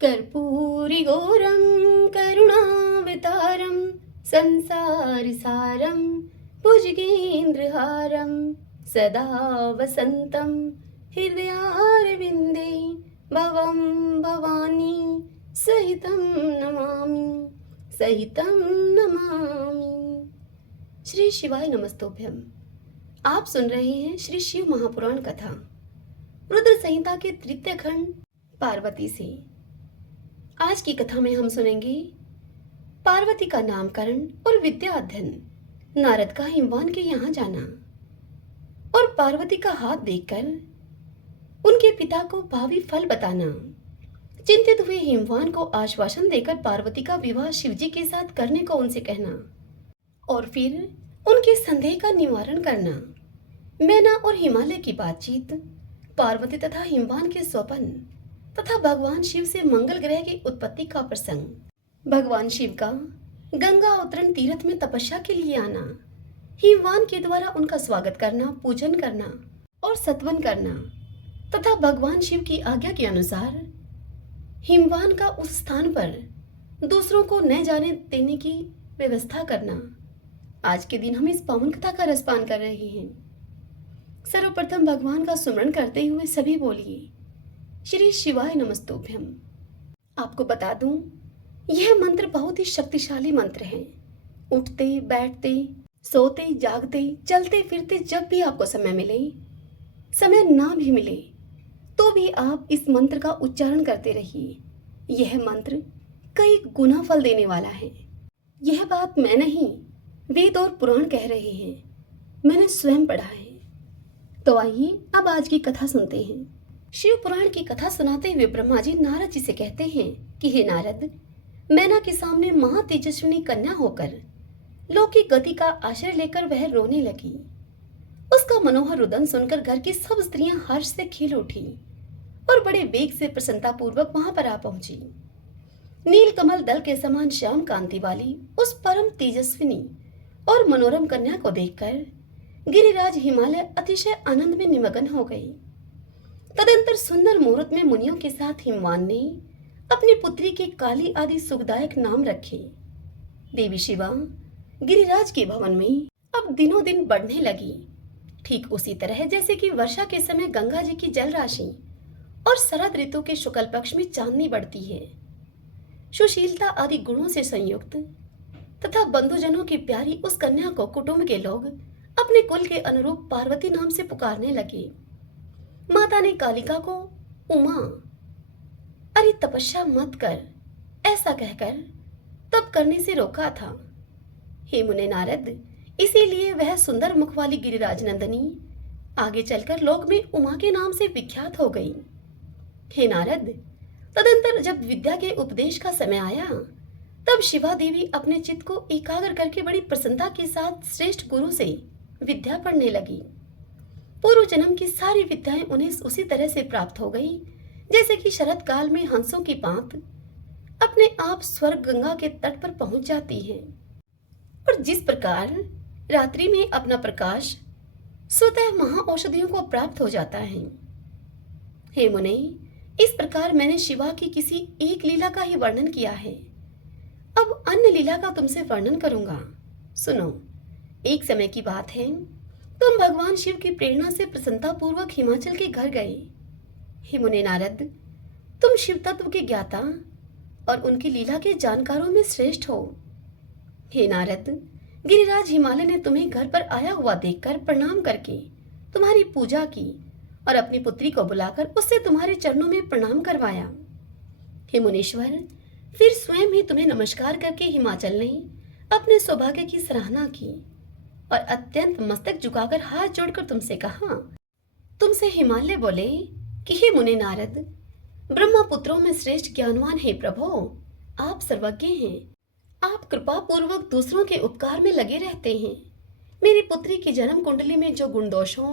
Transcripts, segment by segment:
कर्पूरिगौरं करुणावतारं संसारसारं भुजगेन्द्रहारं सदा वसन्तं हृदयारविन्दे भवं भवानी सहितं नमामि। श्री शिवाय नमस्तोभ्यम। आप सुन रहे हैं श्री शिव महापुराण कथा रुद्र संहिता के तृतीय खंड पार्वती से। आज की कथा में हम सुनेंगे पार्वती का नामकरण और विद्या अध्ययन, नारद का हिमवान के यहाँ जाना और पार्वती का हाथ देखकर उनके पिता को भावी फल बताना। चिंतित हुए हिमवान को आश्वासन देकर पार्वती का विवाह शिवजी के साथ करने को उनसे कहना और फिर उनके संदेह का निवारण करना। मैना और हिमालय की बातचीत, पार्वती तथा हिमवान के स्वप्न तथा भगवान शिव से मंगल ग्रह की उत्पत्ति का प्रसंग, भगवान शिव का गंगा अवतरण तीर्थ में तपस्या के लिए आना, हिमवान के द्वारा उनका स्वागत करना, पूजन करना और सत्वन करना तथा भगवान शिव की आज्ञा के अनुसार हिमवान का उस स्थान पर दूसरों को न जाने देने की व्यवस्था करना। आज के दिन हम इस पावन कथा का रसपान कर रहे हैं। सर्वप्रथम भगवान का सुमरण करते हुए सभी बोलिए श्री शिवाय नमस्तोभ्यम। आपको बता दूं, यह मंत्र बहुत ही शक्तिशाली मंत्र है। उठते बैठते, सोते जागते, चलते फिरते, जब भी आपको समय मिले, समय ना भी मिले तो भी आप इस मंत्र का उच्चारण करते रहिए। यह मंत्र कई गुना फल देने वाला है। यह बात मैं नहीं, वेद और पुराण कह रहे हैं, मैंने स्वयं पढ़ा है। तो आइए अब आज की कथा सुनते हैं। शिव पुराण की कथा सुनाते हुए ब्रह्मा जी नारद जी से कहते हैं कि हे नारद, मैना के सामने महातेजस्विनी कन्या होकर लौकिक गति का आश्रय लेकर वह रोने लगी। उसका मनोहर रुदन सुनकर घर की सब स्त्रियां हर्ष से खिल उठी और बड़े वेग से प्रसन्नता पूर्वक वहां पर आ पहुंची। नील कमल दल के समान श्याम कांति वाली उस परम तेजस्विनी और मनोरम कन्या को देखकर गिरिराज हिमालय अतिशय आनंद में निमग्न हो गई। तदंतर सुंदर मुहूर्त में मुनियों के साथ हिमवान ने अपनी पुत्री के काली आदि सुखदायक नाम रखे। देवी शिवा गिरिराज के भवन में अब दिनों दिन बढ़ने लगी, ठीक उसी तरह जैसे कि वर्षा के समय गंगा जी की जल राशि और शरद ऋतु के शुक्ल पक्ष में चांदनी बढ़ती है। सुशीलता आदि गुणों से संयुक्त तथा बंधुजनों की प्यारी उस कन्या को कुटुंब के लोग अपने कुल के अनुरूप पार्वती नाम से पुकारने लगे। माता ने कालिका को उमा, अरे तपस्या मत कर, ऐसा कहकर तप करने से रोका था। हे मुने नारद, इसीलिए वह सुंदर मुख वाली गिरिराज नंदनी आगे चलकर लोक में उमा के नाम से विख्यात हो गई। हे नारद, तदंतर जब विद्या के उपदेश का समय आया, तब शिवा देवी अपने चित्त को एकाग्र करके बड़ी प्रसन्नता के साथ श्रेष्ठ गुरु से विद्या पढ़ने लगी। पूर्व जन्म की सारी विद्याएं उन्हें उसी तरह से प्राप्त हो गई जैसे कि शरद काल में हंसों की पांत अपने आप स्वर्ग गंगा के तट पर पहुंच जाती है और जिस प्रकार रात्रि में अपना प्रकाश स्वतः महाऔषधियों को प्राप्त हो जाता है। हे मुने, इस प्रकार मैंने शिवा की किसी एक लीला का ही वर्णन किया है। अब अन्य लीला का तुमसे वर्णन करूंगा, सुनो। एक समय की बात है, तुम भगवान शिव की प्रेरणा से प्रसन्नता पूर्वक हिमाचल के घर गए। हे मुने नारद, तुम शिव तत्व के ज्ञाता और उनकी लीला के जानकारों में श्रेष्ठ हो। हे नारद, गिरिराज हिमालय ने तुम्हें घर पर आया हुआ देखकर प्रणाम करके तुम्हारी पूजा की और अपनी पुत्री को बुलाकर उससे तुम्हारे चरणों में प्रणाम करवाया। हे मुनीश्वर, फिर स्वयं ही तुम्हें नमस्कार करके हिमाचल ने अपने सौभाग्य की सराहना की और अत्यंत मस्तक झुकाकर हाथ जोड़कर तुमसे कहा। तुमसे हिमालय बोले कि हे मुने नारद, ब्रह्मा पुत्रों में श्रेष्ठ ज्ञानवान है प्रभो, आप सर्वज्ञ हैं। आप कृपा पूर्वक दूसरों के उपकार में लगे रहते हैं। मेरी पुत्री की जन्म कुंडली में जो गुण दोष हो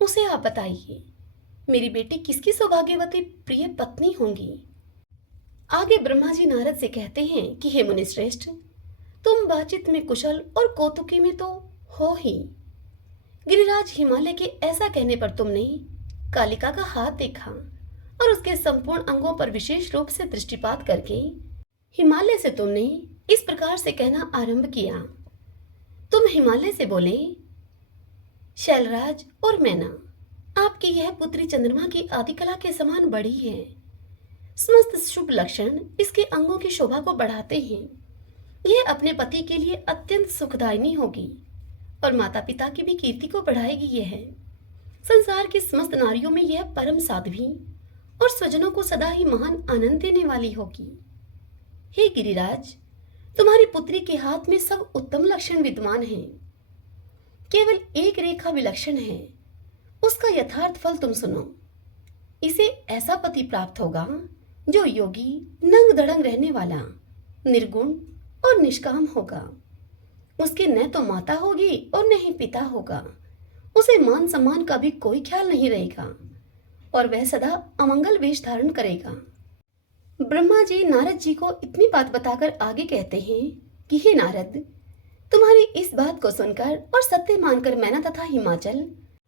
उसे आप बताइए। मेरी बेटी किसकी सौभाग्यवती प्रिय पत्नी होंगी। आगे ब्रह्मा जी नारद से कहते हैं कि हे मुनि श्रेष्ठ, तुम बातचीत में कुशल और कौतुकी में तो हो ही। गिरिराज हिमालय के ऐसा कहने पर तुमने कालिका का हाथ देखा और उसके संपूर्ण अंगों पर विशेष रूप से दृष्टिपात करके हिमालय से तुमने इस प्रकार से कहना आरंभ किया। तुम हिमालय से बोले, शैलराज और मैना, आपकी यह पुत्री चंद्रमा की आदिकला के समान बड़ी है। समस्त शुभ लक्षण इसके अंगों की शोभा को बढ़ाते हैं। यह अपने पति के लिए अत्यंत सुखदायिनी होगी और माता पिता की भी कीर्ति को बढ़ाएगी। यह संसार की समस्त नारियों में यह परम साध्वी और स्वजनों को सदा ही महान आनंद देने वाली होगी। हे गिरिराज, तुम्हारी पुत्री के हाथ में सब उत्तम लक्षण विद्यमान हैं। केवल एक रेखा विलक्षण है, उसका यथार्थ फल तुम सुनो। इसे ऐसा पति प्राप्त होगा जो योगी, नंग दड़ंग रहने वाला, निर्गुण और निष्काम होगा। उसके न तो माता होगी और न ही पिता होगा। उसे मान सम्मान का भी कोई ख्याल नहीं रहेगा और वह सदा अमंगल वेश धारण करेगा। ब्रह्मा जी नारद जी को इतनी बात बताकर आगे कहते हैं कि हे नारद, तुम्हारी इस बात को सुनकर और सत्य मानकर मैना तथा हिमाचल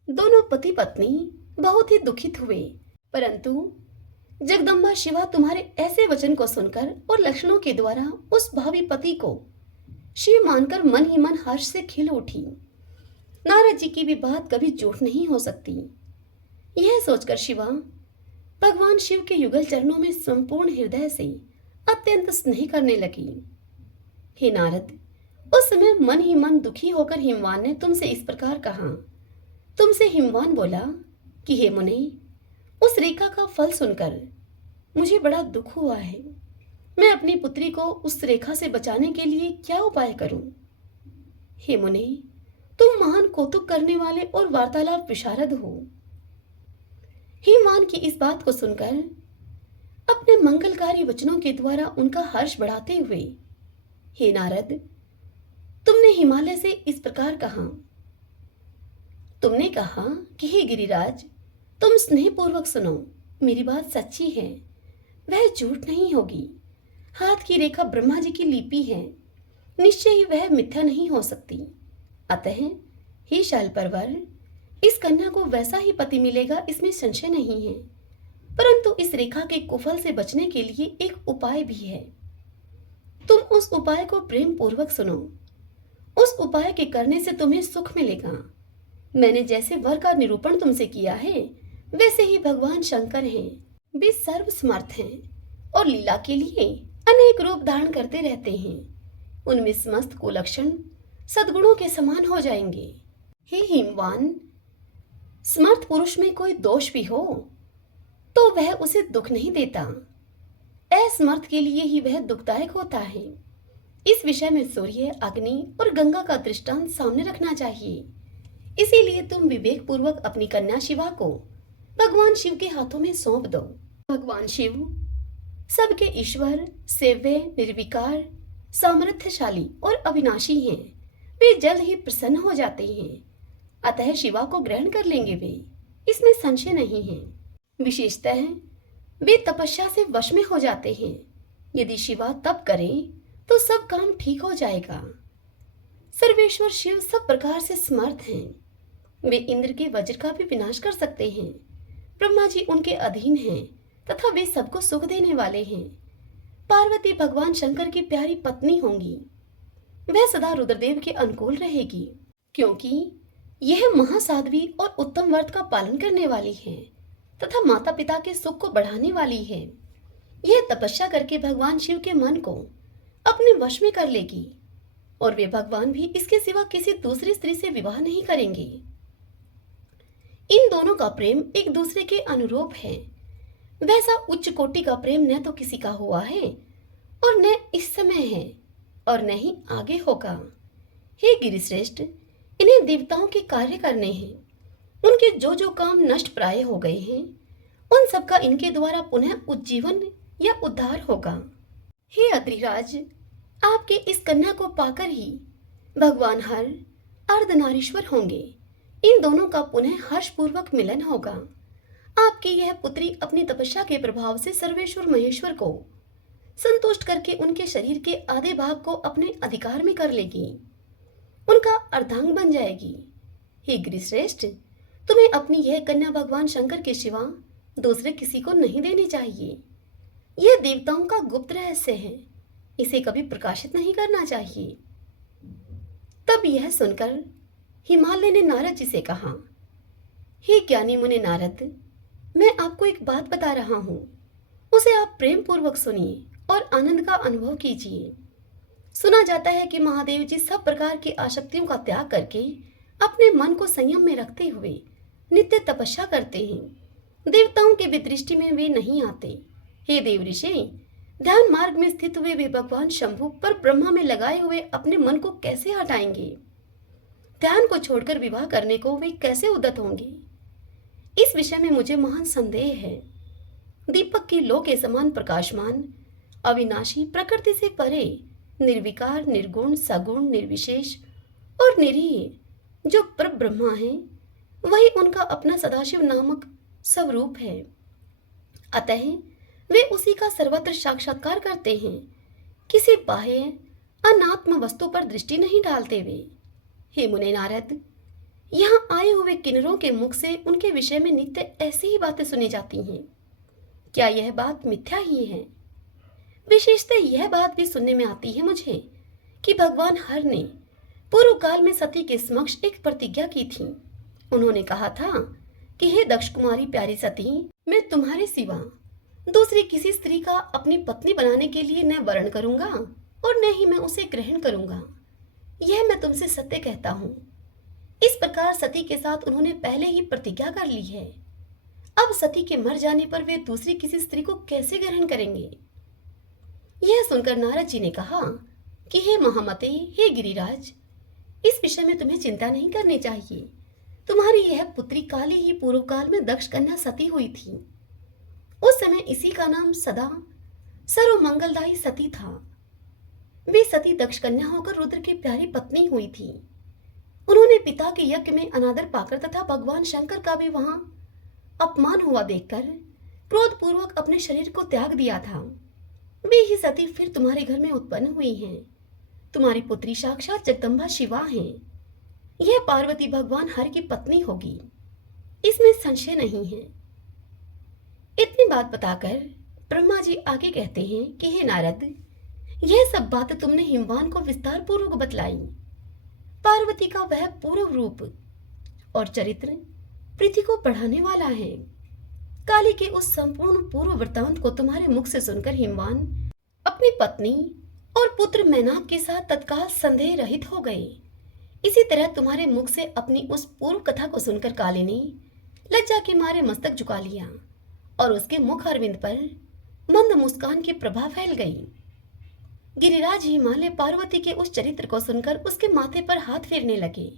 दोनों पति पत्नी बहुत ही दुखित हुए। परंतु जगदम्बा शिवा तुम्हारे ऐसे वचन को सुनकर और लक्षणों के द्वारा उस भावी पति को शिव मानकर मन ही मन हर्ष से खिल उठी। नारद जी की भी बात कभी झूठ नहीं हो सकती। यह सोचकर शिवा भगवान शिव के युगल चरणों में संपूर्ण हृदय से अत्यंत स्नेह करने लगी। हे नारद, उस समय मन ही मन दुखी होकर हिमवान ने तुमसे इस प्रकार कहा। तुमसे हिमवान बोला कि हे मुने, उस रेखा का फल सुनकर मुझे बड़ा दुख हुआ है। मैं अपनी पुत्री को उस रेखा से बचाने के लिए क्या उपाय करूं? हे मुने, तुम महान कौतुक करने वाले और वार्तालाप विशारद हो। हिमवान की इस बात को सुनकर अपने मंगलकारी वचनों के द्वारा उनका हर्ष बढ़ाते हुए, हे नारद, तुमने हिमालय से इस प्रकार कहा। तुमने कहा कि हे गिरिराज, तुम स्नेहपूर्वक सुनो, मेरी बात सच्ची है, वह झूठ नहीं होगी। हाथ की रेखा ब्रह्मा जी की लिपि है, निश्चय ही वह मिथ्या नहीं हो सकती। अतः हे शालपरवर, इस कन्या को वैसा ही पति मिलेगा, इसमें संशय नहीं है। परंतु इस रेखा के कुफल से बचने के लिए एक उपाय भी है। तुम उस उपाय को प्रेम पूर्वक सुनो। उस उपाय के करने से तुम्हें सुख मिलेगा। मैंने जैसे वर का निरूपण तुमसे किया है, वैसे ही भगवान शंकर हैं। वे सर्वसमर्थ हैं और लीला के लिए अनेक रूप धारण करते रहते हैं। उनमें समस्त कुलक्षण सद्गुणों के समान हो जाएंगे। हे हिमवान, समर्थ पुरुष में कोई दोष भी हो तो वह उसे दुख नहीं देता। असमर्थ के लिए ही वह दुखदायक होता है। इस विषय में सूर्य, अग्नि और गंगा का दृष्टांत सामने रखना चाहिए। इसीलिए तुम विवेक पूर्वक अपनी कन्या शिवा को भगवान शिव के हाथों में सौंप दो। भगवान शिव सबके ईश्वर, सेव्य, निर्विकार, सामर्थ्यशाली और अविनाशी हैं। वे जल्द ही प्रसन्न हो जाते हैं, अतः शिवा को ग्रहण कर लेंगे वे, इसमें संशय नहीं है। विशेषतः वे तपस्या से वश में हो जाते हैं। यदि शिवा तप करें तो सब काम ठीक हो जाएगा। सर्वेश्वर शिव सब प्रकार से समर्थ हैं। वे इंद्र के वज्र का भी विनाश कर सकते हैं। ब्रह्मा जी उनके अधीन हैं तथा वे सबको सुख देने वाले हैं। पार्वती भगवान शंकर की प्यारी पत्नी होंगी। वह सदा रुद्रदेव के अनुकूल रहेगी, क्योंकि यह महासाध्वी और उत्तम व्रत का पालन करने वाली है तथा माता पिता के सुख को बढ़ाने वाली है। यह तपस्या करके भगवान शिव के मन को अपने वश में कर लेगी और वे भगवान भी इसके सिवा किसी दूसरी स्त्री से विवाह नहीं करेंगे। इन दोनों का प्रेम एक दूसरे के अनुरूप है। वैसा उच्च कोटि का प्रेम न तो किसी का हुआ है और न इस समय है और न ही आगे होगा। हे गिरिश्रेष्ठ, इन्हें देवताओं के कार्य करने हैं। उनके जो जो काम नष्ट प्राय हो गए हैं, उन सब का इनके द्वारा पुनः उज्जीवन या उद्धार होगा। हे अत्रिराज, आपके इस कन्या को पाकर ही भगवान हर अर्धनारीश्वर होंगे। इन दोनों का पुनः हर्षपूर्वक मिलन होगा। आपकी यह पुत्री अपनी तपस्या के प्रभाव से सर्वेश्वर महेश्वर को संतुष्ट करके उनके शरीर के आधे भाग को अपने अधिकार में कर लेगी, उनका अर्धांग बन जाएगी। हे गिरिश्रेष्ठ, तुम्हें अपनी यह कन्या भगवान शंकर के सिवा दूसरे किसी को नहीं देनी चाहिए। यह देवताओं का गुप्त रहस्य है, इसे कभी प्रकाशित नहीं करना चाहिए। तब यह सुनकर हिमालय ने नारद जी से कहा, हे ज्ञानी मुनि नारद, मैं आपको एक बात बता रहा हूं, उसे आप प्रेम पूर्वक सुनिए और आनंद का अनुभव कीजिए। सुना जाता है कि महादेव जी सब प्रकार की आसक्तियों का त्याग करके अपने मन को संयम में रखते हुए नित्य तपस्या करते हैं। देवताओं के भी दृष्टि में वे नहीं आते। हे देव ऋषि, ध्यान मार्ग में स्थित हुए वे भगवान शंभु पर ब्रह्मा में लगाए हुए अपने मन को कैसे हटाएंगे? ध्यान को छोड़कर विवाह करने को वे कैसे उद्यत होंगे? इस विषय में मुझे महान संदेह है। दीपक की लौ के समान प्रकाशमान, अविनाशी, प्रकृति से परे, निर्विकार, निर्गुण, सगुण, निर्विशेष और निरीह जो पर ब्रह्मा है, वही उनका अपना सदाशिव नामक स्वरूप है। अतः वे उसी का सर्वत्र साक्षात्कार करते हैं, किसी बाह्य अनात्म वस्तु पर दृष्टि नहीं डालते वे। हे मुने नारद, यहाँ आए हुए किन्नरों के मुख से उनके विषय में नित्य ऐसी ही बातें सुनी जाती हैं। क्या यह बात मिथ्या ही है? विशेषतः यह बात भी सुनने में आती है मुझे कि भगवान हर ने पूर्व काल में सती के समक्ष एक प्रतिज्ञा की थी। उन्होंने कहा था कि हे दक्ष कुमारी प्यारी सती, मैं तुम्हारे सिवा दूसरी किसी स्त्री का अपनी पत्नी बनाने के लिए न वर्ण करूंगा और न ही मैं उसे ग्रहण करूंगा। यह मैं तुमसे सत्य कहता हूँ। इस प्रकार सती के साथ उन्होंने पहले ही प्रतिज्ञा कर ली है। अब सती के मर जाने पर वे दूसरी किसी स्त्री को कैसे ग्रहण करेंगे? यह सुनकर नारद जी ने कहा कि हे महामते, हे गिरिराज, इस विषय में तुम्हें चिंता नहीं करनी चाहिए। तुम्हारी यह पुत्री काली ही पूर्व काल में दक्ष कन्या सती हुई थी। उस समय इसी का नाम सदा सर्व मंगलदायी सती था। वे सती दक्ष कन्या होकर रुद्र की प्यारी पत्नी हुई थी। उन्होंने पिता के यज्ञ में अनादर पाकर तथा भगवान शंकर का भी वहां अपमान हुआ देखकर क्रोध पूर्वक अपने शरीर को त्याग दिया था। वे ही सती फिर तुम्हारे घर में उत्पन्न हुई हैं। तुम्हारी पुत्री साक्षात जगदम्बा शिवा हैं। यह पार्वती भगवान हर की पत्नी होगी, इसमें संशय नहीं है। इतनी बात बताकर ब्रह्मा जी आगे कहते हैं कि हे नारद, यह सब बात तुमने हिमवान को विस्तार पूर्वक बतलाई। पार्वती का वह पूर्व रूप और चरित्र प्रीति को बढ़ाने वाला है। काली के उस संपूर्ण पूर्व वृत्तांत को तुम्हारे मुख से सुनकर हिमवान अपनी पत्नी और पुत्र मैनाक के साथ तत्काल संदेह रहित हो गए। इसी तरह तुम्हारे मुख से अपनी उस पूर्व कथा को सुनकर काली ने लज्जा के मारे मस्तक झुका लिया और उसके मुख अरविंद पर मंद मुस्कान की प्रभा फैल गई। गिरिराज हिमालय पार्वती के उस चरित्र को सुनकर उसके माथे पर हाथ फेरने लगे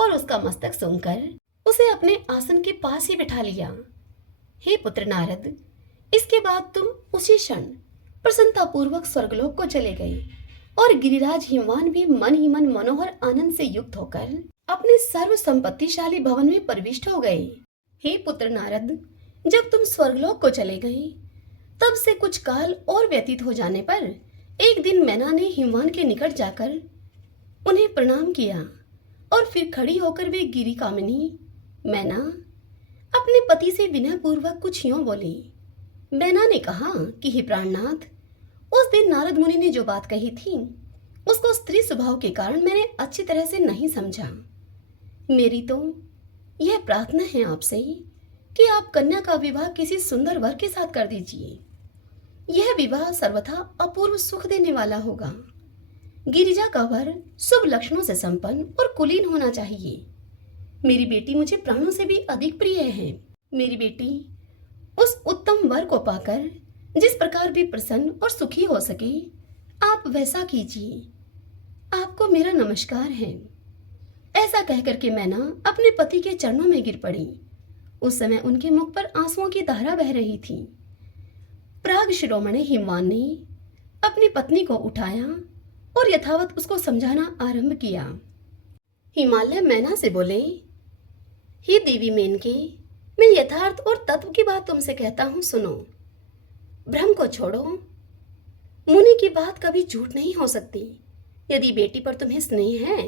और उसका मस्तक सूंघकर उसे अपने आसन के पास ही बिठा लिया। हे पुत्र नारद, इसके बाद तुम उसी क्षण प्रसन्नतापूर्वक स्वर्गलोक को चले गए और गिरिराज हिमवान भी मन ही मन मनोहर आनंद से युक्त होकर अपने सर्व संपत्तिशाली भवन में प्रविष्ट हो गए। हे पुत्र नारद, जब तुम स्वर्गलोक को चले गए तब से कुछ काल और व्यतीत हो जाने पर एक दिन मैना ने हिमवान के निकट जाकर उन्हें प्रणाम किया और फिर खड़ी होकर वे गिरी कामिनी मैना अपने पति से विनय पूर्वक कुछ यूं बोली। मैना ने कहा कि हे प्राणनाथ, उस दिन नारद मुनि ने जो बात कही थी उसको स्त्री स्वभाव के कारण मैंने अच्छी तरह से नहीं समझा। मेरी तो यह प्रार्थना है आपसे कि आप कन्या का विवाह किसी सुंदर वर के साथ कर दीजिए। यह विवाह सर्वथा अपूर्व सुख देने वाला होगा। गिरिजा का वर शुभ लक्षणों से संपन्न और कुलीन होना चाहिए। मेरी बेटी मुझे प्राणों से भी अधिक प्रिय है। मेरी बेटी उस उत्तम वर को पाकर जिस प्रकार भी प्रसन्न और सुखी हो सके, आप वैसा कीजिए। आपको मेरा नमस्कार है। ऐसा कहकर के मैना अपने पति के चरणों में गिर पड़ी। उस समय उनके मुख पर आंसुओं की धारा बह रही थी। प्राग शिरोमणि हिमवान ने अपनी पत्नी को उठाया और यथावत उसको समझाना आरंभ किया। हिमालय मैना से बोले, हे देवी मेनके, मैं यथार्थ और तत्व की बात तुमसे कहता हूं, सुनो। भ्रम को छोड़ो। मुनि की बात कभी झूठ नहीं हो सकती। यदि बेटी पर तुम्हें स्नेह है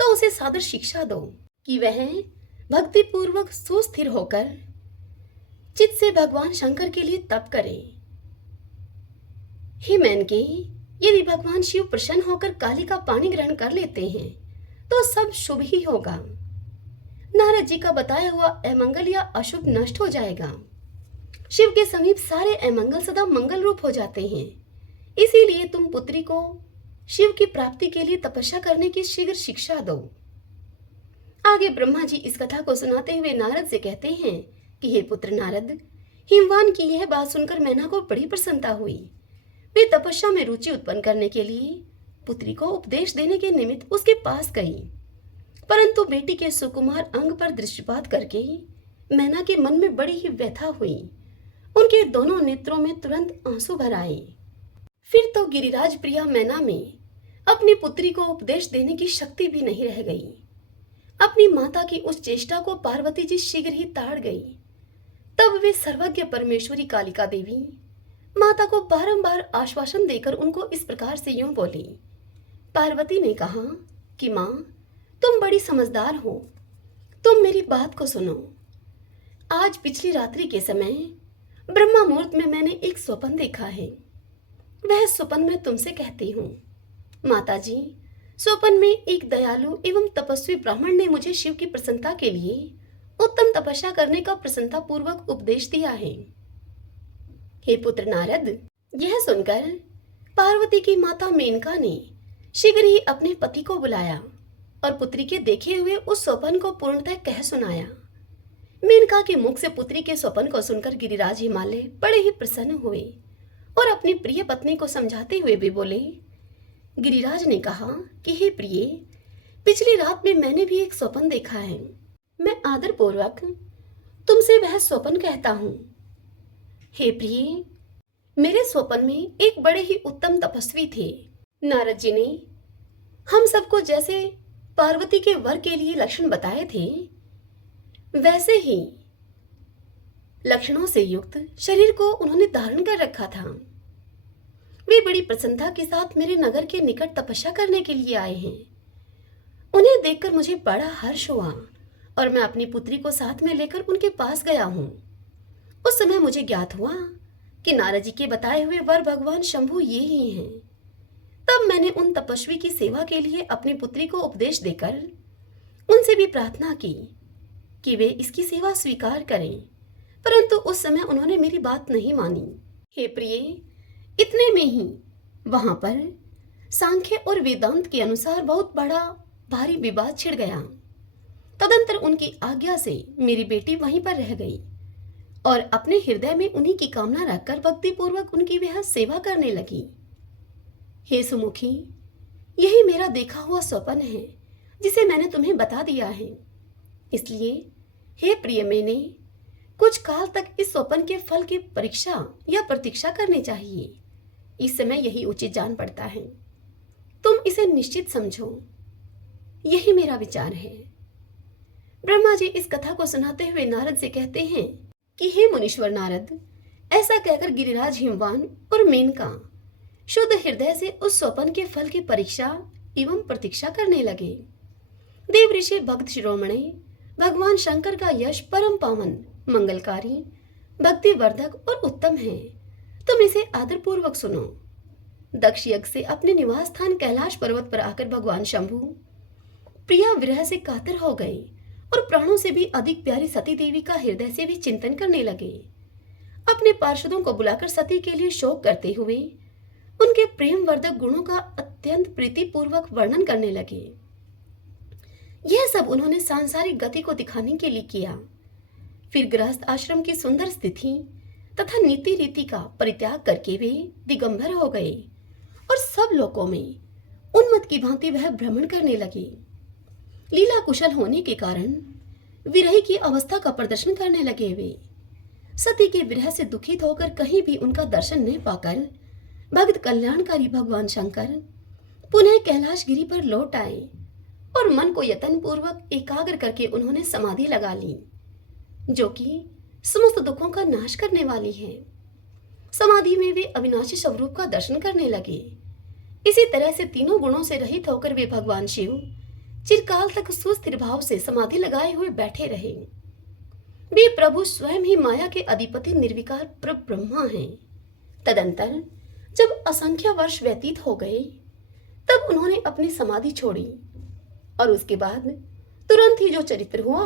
तो उसे सादर शिक्षा दो कि वह भक्ति पूर्वक सुस्थिर होकर चित्त से भगवान शंकर के लिए तप करें। हे मेनके, यदि भगवान शिव प्रसन्न होकर काली का पानी ग्रहण कर लेते हैं तो सब शुभ ही होगा। नारद जी का बताया हुआ अमंगल या अशुभ नष्ट हो जाएगा। शिव के समीप सारे अमंगल सदा मंगल रूप हो जाते हैं। इसीलिए तुम पुत्री को शिव की प्राप्ति के लिए तपस्या करने की शीघ्र शिक्षा दो। आगे ब्रह्मा जी इस कथा को सुनाते हुए नारद से कहते हैं कि हे पुत्र नारद, हिमवान की यह बात सुनकर मैना को बड़ी प्रसन्नता हुई। वे तपस्या में रुचि उत्पन्न करने के लिए पुत्री को उपदेश देने के निमित्त उसके पास गई, परंतु बेटी के सुकुमार अंग पर दृष्टिपात करके मैना के मन में बड़ी ही व्यथा हुई। उनके दोनों नेत्रों में तुरंत आंसू भर आए। फिर तो गिरिराज प्रिया मैना में अपनी पुत्री को उपदेश देने की शक्ति भी नहीं रह गई। अपनी माता की उस चेष्टा को पार्वती जी शीघ्र ही ताड़ गई। तब वे सर्वज्ञ परमेश्वरी कालिका देवी माता को बारंबार आश्वासन देकर उनको इस प्रकार से यूं बोली। पार्वती ने कहा कि माँ, तुम बड़ी समझदार हो, तुम मेरी बात को सुनो। आज पिछली रात्रि के समय ब्रह्मा मुहूर्त में मैंने एक स्वप्न देखा है। वह स्वप्न मैं तुमसे कहती हूँ। माता जी, स्वप्न में एक दयालु एवं तपस्वी ब्राह्मण ने मुझे शिव की प्रसन्नता के लिए उत्तम तपस्या करने का प्रसन्नता पूर्वक उपदेश दिया है। हे पुत्र नारद, यह सुनकर पार्वती की माता मेनका ने शीघ्र ही अपने पति को बुलाया और पुत्री के देखे हुए उस स्वप्न को पूर्णतः कह सुनाया। मेनका के मुख से पुत्री के स्वप्न को सुनकर गिरिराज हिमालय बड़े ही प्रसन्न हुए और अपनी प्रिय पत्नी को समझाते हुए भी बोले। गिरिराज ने कहा कि हे प्रिय, पिछली रात में मैंने भी एक स्वप्न देखा है। मैं आदर पूर्वक तुमसे वह स्वप्न कहता हूँ। हे प्रिय, मेरे स्वप्न में एक बड़े ही उत्तम तपस्वी थे। नारद जी ने हम सबको जैसे पार्वती के वर के लिए लक्षण बताए थे, वैसे ही लक्षणों से युक्त शरीर को उन्होंने धारण कर रखा था। वे बड़ी प्रसन्नता के साथ मेरे नगर के निकट तपस्या करने के लिए आए हैं। उन्हें देखकर मुझे बड़ा हर्ष हुआ और मैं अपनी पुत्री को साथ में लेकर उनके पास गया हूँ। उस समय मुझे ज्ञात हुआ कि नारद जी के बताए हुए वर भगवान शंभु ये ही हैं। तब मैंने उन तपस्वी की सेवा के लिए अपनी पुत्री को उपदेश देकर उनसे भी प्रार्थना की कि वे इसकी सेवा स्वीकार करें, परंतु उस समय उन्होंने मेरी बात नहीं मानी। हे प्रिय, इतने में ही वहां पर सांख्य और वेदांत के अनुसार बहुत बड़ा भारी विवाद छिड़ गया। तदंतर उनकी आज्ञा से मेरी बेटी वहीं पर रह गई और अपने हृदय में उन्हीं की कामना रखकर भक्ति पूर्वक उनकी वह सेवा करने लगी। हे सुमुखी, यही मेरा देखा हुआ स्वप्न है जिसे मैंने तुम्हें बता दिया है। इसलिए हे प्रिय, मैंने कुछ काल तक इस स्वप्न के फल की परीक्षा या प्रतीक्षा करनी चाहिए। इस समय यही उचित जान पड़ता है। तुम इसे निश्चित समझो, यही मेरा विचार है। ब्रह्मा जी इस कथा को सुनाते हुए नारद से कहते हैं कि हे मुनीश्वर नारद, ऐसा कहकर गिरिराज हिमवान और मेनका शुद्ध हृदय से उस स्वप्न के फल की परीक्षा एवं प्रतीक्षा करने लगे। देव ऋषि भक्त शिरोमणि भगवान शंकर का यश परम पावन, मंगलकारी, भक्ति वर्धक और उत्तम है। तुम इसे आदर पूर्वक सुनो। दक्ष यज्ञ से अपने निवास स्थान कैलाश पर्वत पर आकर भगवान शंभु प्रिया विरह से कातर हो गए और प्राणों से भी अधिक प्यारी सती देवी का हृदय से भी चिंतन करने लगे। अपने पार्षदों को बुलाकर सती के लिए शोक करते हुए उनके प्रेम वर्धक गुणों का अत्यंत प्रीतिपूर्वक वर्णन करने लगे। यह सब उन्होंने सांसारिक गति को दिखाने के लिए किया। फिर गृहस्थ आश्रम की सुंदर स्थिति तथा नीति रीति का परित्याग करके वे दिगंबर हो गए और सब लोकों में उन्मत्त की भांति वह भ्रमण करने लगे। लीला कुशल होने के कारण विरह की अवस्था का प्रदर्शन करने लगे। वे सती के विरह से दुखित होकर कहीं भी उनका दर्शन नहीं पाकर भक्त कल्याणकारी भगवान शंकर पुनः कैलाश गिरी पर लौट आए और मन को यत्न पूर्वक एकाग्र करके उन्होंने समाधि लगा ली, जो कि समस्त दुखों का नाश करने वाली है। समाधि में वे अविनाशी स्वरूप का दर्शन करने लगे। इसी तरह से तीनों गुणों से रहित होकर वे भगवान शिव चिरकाल तक सुस्थिर भाव से समाधि लगाए हुए बैठे रहे। वे प्रभु स्वयं ही माया के अधिपति निर्विकार ब्रह्मा हैं। तदंतर जब असंख्य वर्ष व्यतीत हो गए तब उन्होंने अपनी समाधि छोड़ी और उसके बाद तुरंत ही जो चरित्र हुआ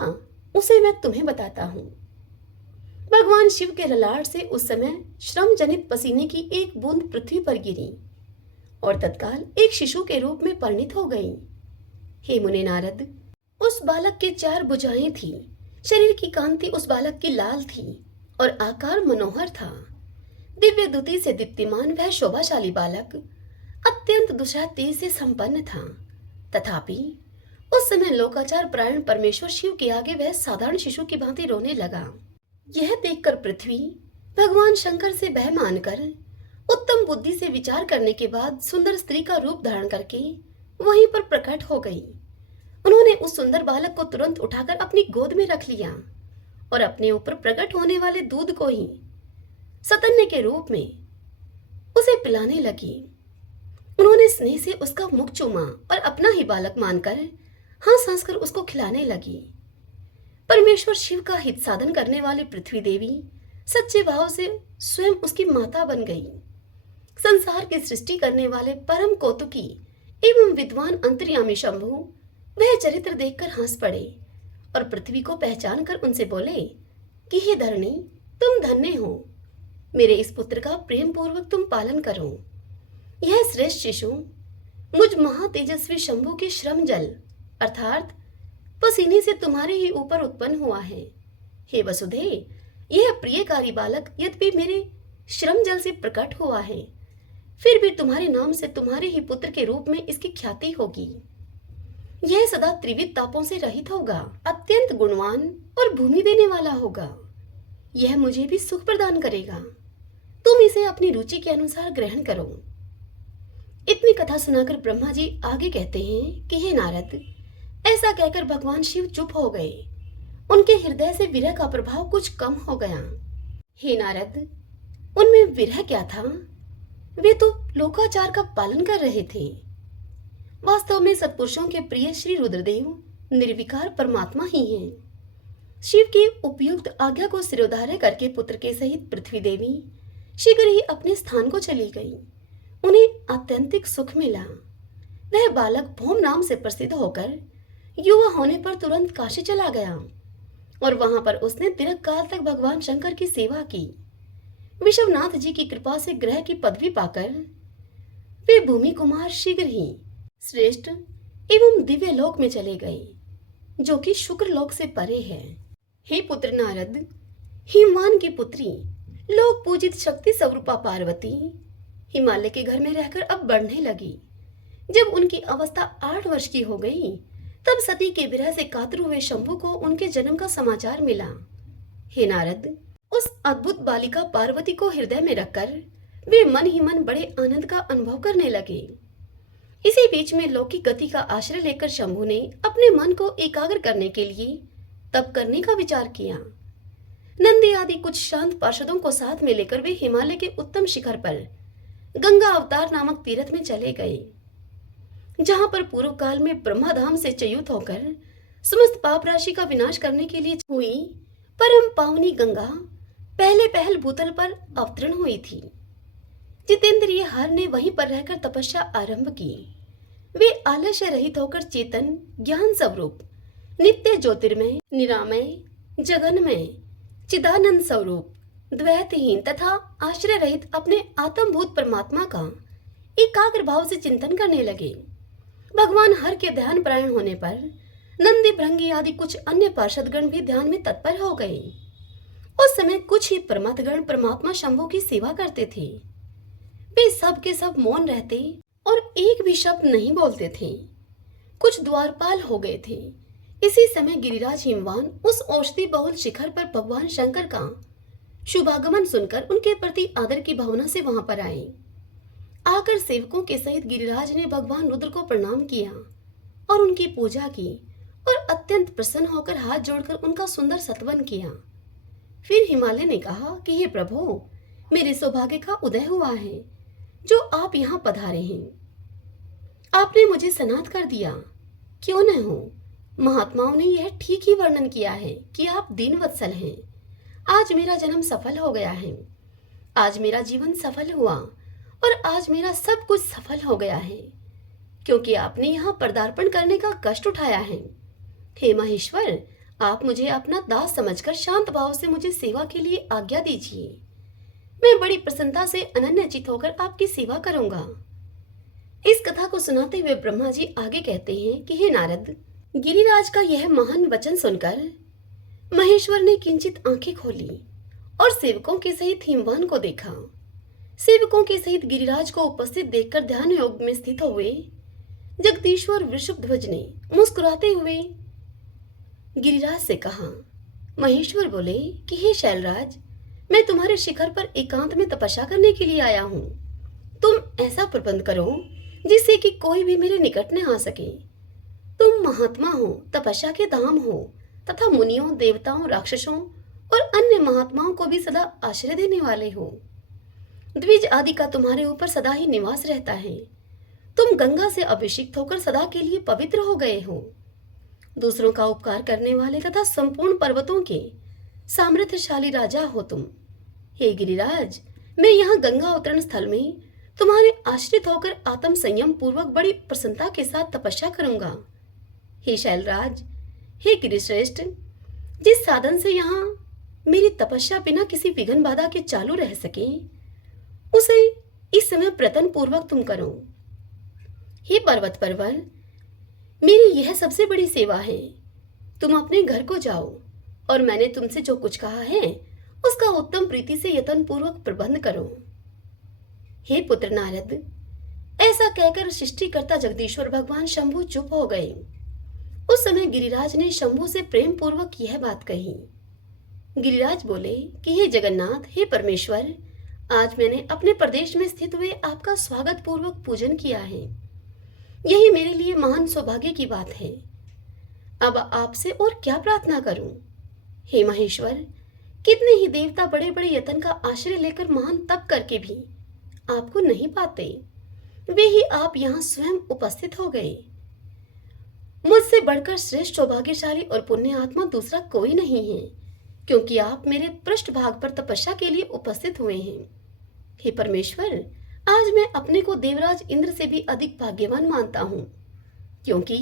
उसे मैं तुम्हें बताता हूं। भगवान शिव के ललाट से उस समय श्रम जनित पसीने की एक बूंद पृथ्वी पर गिरी और तत्काल एक शिशु के रूप में परिणित हो गई। हे मुने नारद, उस बालक के 4 भुजाएं थी। शरीर की कांति उस बालक की लाल थी और आकार मनोहर था। दिव्य द्युति से दीप्तिमान वह शोभाशाली बालक अत्यंत दुष्ट तेज से संपन्न था। तथापि उस समय लोकाचार परायण परमेश्वर शिव के आगे वह साधारण शिशु की भांति रोने लगा। यह देखकर पृथ्वी भगवान शंकर से भय मानकर उत्तम बुद्धि से विचार करने के बाद सुंदर स्त्री का रूप धारण करके वहीं पर प्रकट हो गई। उन्होंने उस सुंदर बालक को तुरंत उठाकर अपनी गोद में रख लिया और अपने ऊपर प्रकट होने वाले दूध को ही सतन्य के रूप में उसे पिलाने लगी। उन्होंने स्नेह से उसका मुख चूमा और अपना ही बालक मानकर हंस हंसकर उसको खिलाने लगी। परमेश्वर शिव का हित साधन करने वाली पृथ्वी देवी सच्चे भाव से स्वयं उसकी माता बन गई। संसार की सृष्टि करने वाले परम कौतुकी एवं विद्वान अंतर्यामी शंभु वह चरित्र देखकर हंस पड़े और पृथ्वी को पहचान कर उनसे बोले कि हे धरणी, तुम धन्य हो। मेरे इस पुत्र का प्रेम पूर्वक तुम पालन करो। यह श्रेष्ठ शिशु मुझ महातेजस्वी शंभु के श्रम जल अर्थात पसीने से तुम्हारे ही ऊपर उत्पन्न हुआ है। हे वसुधे, यह प्रियकारी बालक यद्यपि मेरे श्रम जल से प्रकट हुआ है, फिर भी तुम्हारे नाम से तुम्हारे ही पुत्र के रूप में इसकी ख्याति होगी। यह सदा त्रिविध तापों से रहित होगा, अत्यंत गुणवान और भूमि देने वाला होगा। यह मुझे भी सुख प्रदान करेगा। तुम इसे अपनी रुचि के अनुसार ग्रहण करो। इतनी कथा सुनाकर ब्रह्मा जी आगे कहते हैं कि हे नारद, ऐसा कहकर भगवान शिव चुप हो गए। उनके हृदय से विरह का प्रभाव कुछ कम हो गया। हे नारद, उनमें विरह क्या था? वे तो लोकाचार का पालन कर रहे थे। वास्तव में सत्पुरुषों के प्रिय श्री रुद्रदेव निर्विकार परमात्मा ही हैं। शिव की उपयुक्त आज्ञा को सिरोधार्य करके पुत्र के सहित पृथ्वी देवी शीघ्र ही अपने स्थान को चली गई। उन्हें आत्यंतिक सुख मिला। वह बालक भौम नाम से प्रसिद्ध होकर युवा होने पर तुरंत काशी चला गया और वहां पर उसने दीर्घ काल तक भगवान शंकर की सेवा की। विश्वनाथ जी की कृपा से ग्रह की पदवी पाकर वे भूमि कुमार शीघ्र ही श्रेष्ठ एवं दिव्य लोक में चले गए, जो कि शुक्र लोक से परे है। हे पुत्र नारद, हिमवान की पुत्री लोक पूजित शक्ति स्वरूपा पार्वती हिमालय के घर में रहकर अब बढ़ने लगी। जब उनकी अवस्था 8 वर्ष की हो गई तब सती के विरह से कातर हुए शंभु को उनके जन्म का समाचार मिला। हे नारद, उस अद्भुत बालिका पार्वती को हृदय में रखकर वे मन ही मन बड़े आनंद का अनुभव करने लगे। इसी बीच में लौकिक गति का आश्रय लेकर शंभु ने अपने मन को एकाग्र करने के लिए तप करने का विचार किया। नंदी आदि कुछ शांत पार्षदों को साथ में लेकर वे हिमालय के उत्तम शिखर पर गंगा अवतार नामक तीर्थ में चले गए, जहां पर पूर्व काल में ब्रह्माधाम से च्युत होकर समस्त पाप राशि का विनाश करने के लिए हुई परम पावनी गंगा पहले पहल भूतल पर अवतरण हुई थी। जितेंद्रिय हर ने वहीं पर रहकर तपस्या आरंभ की। वे आलस्य रहित होकर चेतन ज्ञान स्वरूप नित्य ज्योतिर्मय निरामय जगन्मय चिदानंद स्वरूप द्वैतहीन तथा आश्रय रहित अपने आत्मभूत परमात्मा का एकाग्र भाव से चिंतन करने लगे। भगवान हर के ध्यान परायण होने पर नंदी भृंगी आदि कुछ अन्य पार्षदगण भी ध्यान में तत्पर हो गए। उस समय कुछ ही परमात्मगण परमात्मा शंभु की सेवा करते थे। वे सब के सब मौन रहते और एक भी शब्द नहीं बोलते थे। कुछ द्वारपाल हो गए थे। इसी समय गिरिराज हिमवान उस औषधि बहुल शिखर पर भगवान शंकर का शुभागमन सुनकर उनके प्रति आदर की भावना से वहां पर आए। आकर सेवकों के सहित गिरिराज ने भगवान रुद्र को प्रणाम किया और उनकी पूजा की और अत्यंत प्रसन्न होकर हाथ जोड़कर उनका सुंदर सत्वन किया। फिर हिमालय ने कहा कि हे प्रभु, मेरे सौभाग्य का उदय हुआ है जो आप यहाँ पधारे हैं। आपने मुझे सनाथ कर दिया। क्यों न हो, महात्माओं ने यह ठीक ही वर्णन किया है कि आप दीनवत्सल हैं। आज मेरा जन्म सफल हो गया है, आज मेरा जीवन सफल हुआ और आज मेरा सब कुछ सफल हो गया है, क्योंकि आपने यहाँ पदार्पण करने का कष्ट उठाया है। हे महेश्वर, आप मुझे अपना दास समझकर शांत भाव से मुझे सेवा के लिए आज्ञा दीजिए। मैं बड़ी प्रसन्नता से अनन्यचित होकर आपकी सेवा करूंगा। इस कथा को सुनाते हुए ब्रह्मा जी आगे कहते हैं कि हे नारद, गिरिराज का यह महान वचन सुनकर महेश्वर ने किंचित आंखें खोली और सेवकों के सहित हिमवान को देखा। सेवकों के सहित गिरिराज को उपस्थित देखकर ध्यान योग में स्थित हुए जगदीश्वर वृषभध्वज ने मुस्कुराते हुए गिरिराज से कहा। महेश्वर बोले कि हे शैलराज, मैं तुम्हारे शिखर पर एकांत में तपस्या करने के लिए आया हूँ। तुम ऐसा प्रबंध करो जिससे कि कोई भी मेरे निकट न आ सके। तुम महात्मा हो, तपस्या के धाम हो तथा मुनियों, देवताओं, राक्षसों और अन्य महात्माओं को भी सदा आश्रय देने वाले हो। द्विज आदि का तुम्हारे ऊपर सदा ही निवास रहता है। तुम गंगा से अभिषिक्त होकर सदा के लिए पवित्र हो गए हो। दूसरों का उपकार करने वाले तथा संपूर्ण पर्वतों के सामर्थ्यशाली राजा हो तुम। हे गिरिराज, मैं यहाँ गंगा अवतरण स्थल में तुम्हारे आश्रित होकर आत्म संयम पूर्वक बड़ी प्रसन्नता के साथ तपस्या करूंगा। हे शैलराज, हे गिरिश्रेष्ठ, जिस साधन से यहाँ मेरी तपस्या बिना किसी विघ्न बाधा के चालू रह सके, उसे इस समय प्रयत्न पूर्वक तुम करो। हे पर्वत पर्वत, मेरी यह सबसे बड़ी सेवा है। तुम अपने घर को जाओ और मैंने तुमसे जो कुछ कहा है उसका उत्तम प्रीति से यत्न पूर्वक प्रबंध करो। हे पुत्र नारद, ऐसा कहकर सृष्टिकर्ता जगदीश्वर भगवान शंभु चुप हो गए। उस समय गिरिराज ने शंभु से प्रेम पूर्वक यह बात कही। गिरिराज बोले कि हे जगन्नाथ, हे परमेश्वर, आज मैंने अपने प्रदेश में स्थित हुए आपका स्वागत पूर्वक पूजन किया है। यही मेरे लिए महान सौभाग्य की बात है। अब आपसे और क्या प्रार्थना करूं? हे महेश्वर, कितने ही देवता बड़े बड़े यत्न का आश्रय लेकर महान तप करके भी आपको नहीं पाते। वे ही आप यहाँ स्वयं उपस्थित हो गए। मुझसे बढ़कर श्रेष्ठ, सौभाग्यशाली और पुण्य आत्मा दूसरा कोई नहीं है, क्योंकि आप मेरे पृष्ठभाग पर तपस्या के लिए उपस्थित हुए हैं। हे परमेश्वर, आज मैं अपने को देवराज इंद्र से भी अधिक भाग्यवान मानता हूँ, क्योंकि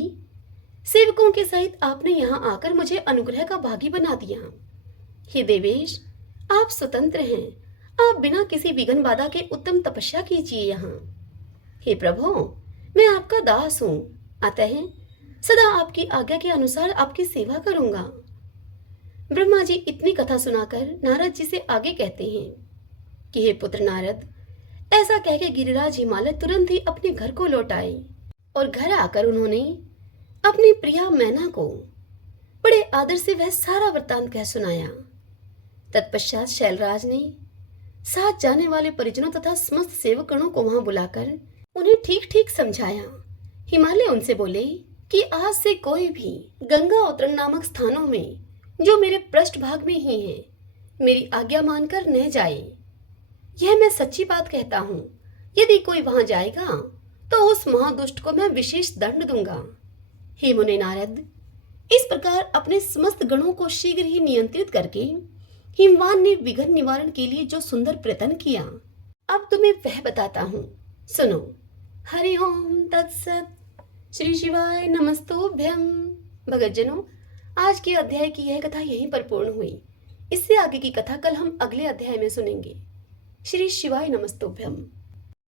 सेवकों के सहित आपने यहाँ आकर मुझे अनुग्रह का भागी बना दिया। हे देवेश, आप स्वतंत्र हैं। आप बिना किसी विघ्न बाधा के उत्तम तपस्या कीजिए यहाँ। हे प्रभु, मैं आपका दास हूँ, अतः सदा आपकी आज्ञा के अनुसार आपकी सेवा करूंगा। ब्रह्मा जी इतनी कथा सुनाकर नारद जी से आगे कहते हैं कि हे पुत्र नारद, ऐसा कहकर गिरिराज हिमालय तुरंत ही अपने घर को लौट आए और घर आकर उन्होंने अपनी प्रिया मैना को बड़े आदर से वह सारा वृत्तांत कह सुनाया। तत्पश्चात शैलराज ने साथ जाने वाले परिजनों तथा समस्त सेवकगणों को वहां बुलाकर उन्हें ठीक ठीक समझाया। हिमालय उनसे बोले कि आज से कोई भी गंगा अवतरण नामक स्थानों में जो मेरे पृष्ठभाग में ही है, मेरी आज्ञा मानकर न जाए। यह मैं सच्ची बात कहता हूँ। यदि कोई वहां जाएगा तो उस महादुष्ट को मैं विशेष दंड दूंगा। हे मुने नारद, इस प्रकार अपने समस्त गणों को शीघ्र ही नियंत्रित करके हिमवान ने विघ्न निवारण के लिए जो सुंदर प्रयत्न किया, अब तुम्हें वह बताता हूँ, सुनो। हरि ओम तत्सत। श्री शिवाय नमस्तोभ्यम। भगतजनों, आज के अध्याय की यह कथा यहीं पर पूर्ण हुई। इससे आगे की कथा कल हम अगले अध्याय में सुनेंगे। श्री शिवाय नमस्तोभ्यम।